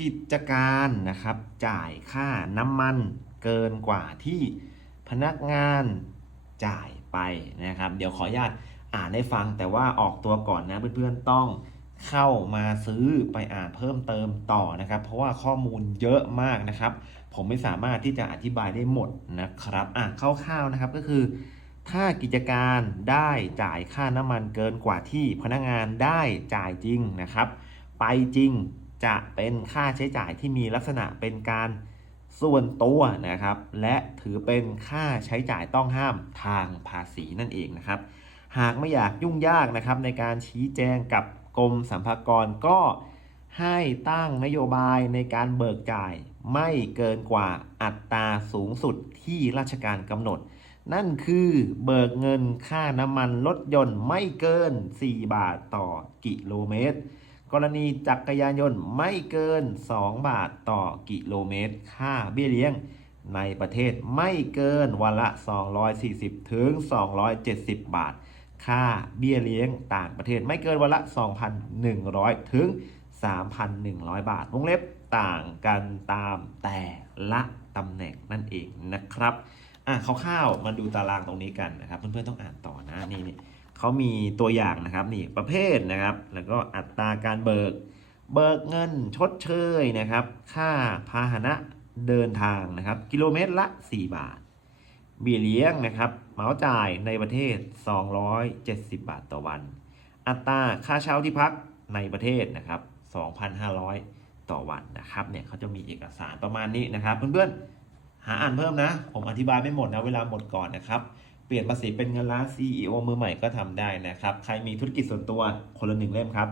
กิจการนะครับ จ่ายค่าน้ำมันเกินกว่าที่พนักงานจ่ายไปนะครับ เดี๋ยวขออนุญาตอ่านให้ฟังแต่ว่าออกตัวก่อนนะเพื่อนๆต้องเข้ามาซื้อไปอ่านเพิ่มเติมต่อนะครับ เพราะว่าข้อมูลเยอะมากนะครับ ผมไม่สามารถที่จะอธิบายได้หมดนะครับอะคร่าวๆนะครับก็คือ ถ้ากิจการได้จ่ายค่าน้ำมันเกินกว่าที่พนักงานได้จ่ายจริงนะครับ ไปจริง จะเป็นค่าใช้จ่ายที่มีลักษณะเป็นการส่วนตัวนะครับ และถือเป็นค่าใช้จ่ายต้องห้ามทางภาษีนั่นเองนะครับ หากไม่อยากยุ่งยากนะครับในการชี้แจงกับกรมสรรพากรก็ให้ตั้งนโยบายในการเบิกจ่ายไม่เกินกว่าอัตราสูงสุดที่ราชการกำหนด นั่นคือเบิกเงินค่าน้ำมันรถยนต์ไม่เกิน 4 บาทต่อกิโลเมตร กรณีจักรยานยนต์ไม่เกิน 2 บาทต่อกิโลเมตร ค่าเบี้ยเลี้ยงในประเทศไม่เกินวันละ 240 ถึง 270 บาท ค่าเบี้ยเลี้ยงต่างประเทศไม่เกินวันละ 2,100 ถึง 3,100 บาท วงเล็บต่างกันตามแต่ละตำแหน่งนั่นเองนะครับ อะคร่าวๆมาดูตารางตรงนี้กันนะครับ เพื่อนๆต้องอ่านต่อนะนี่นี่ เขามีตัวอย่างนะครับนี่ประเภทนะครับ แล้วก็อัตราการเบิก เบิกเงินชดเชยนะครับ ค่าพาหนะเดินทางนะครับ กิโลเมตรละ 4 บาท เบี้ยเลี้ยงนะครับเหมาจ่ายในประเทศ 270 บาทต่อวัน อัตราค่าเช่าที่พักในประเทศนะครับ 2,500 ต่อวันนะครับเนี่ยเขาจะมีเอกสารประมาณนี้นะครับ เพื่อนๆหาอ่านเพิ่มนะ ผมอธิบายไม่หมดนะ เวลาหมดก่อนนะครับ เปลี่ยนภาษีเป็นเงินล้าน CEO มือใหม่ก็ทำได้นะครับ ใครมีธุรกิจส่วนตัวคนละหนึ่งเล่มครับ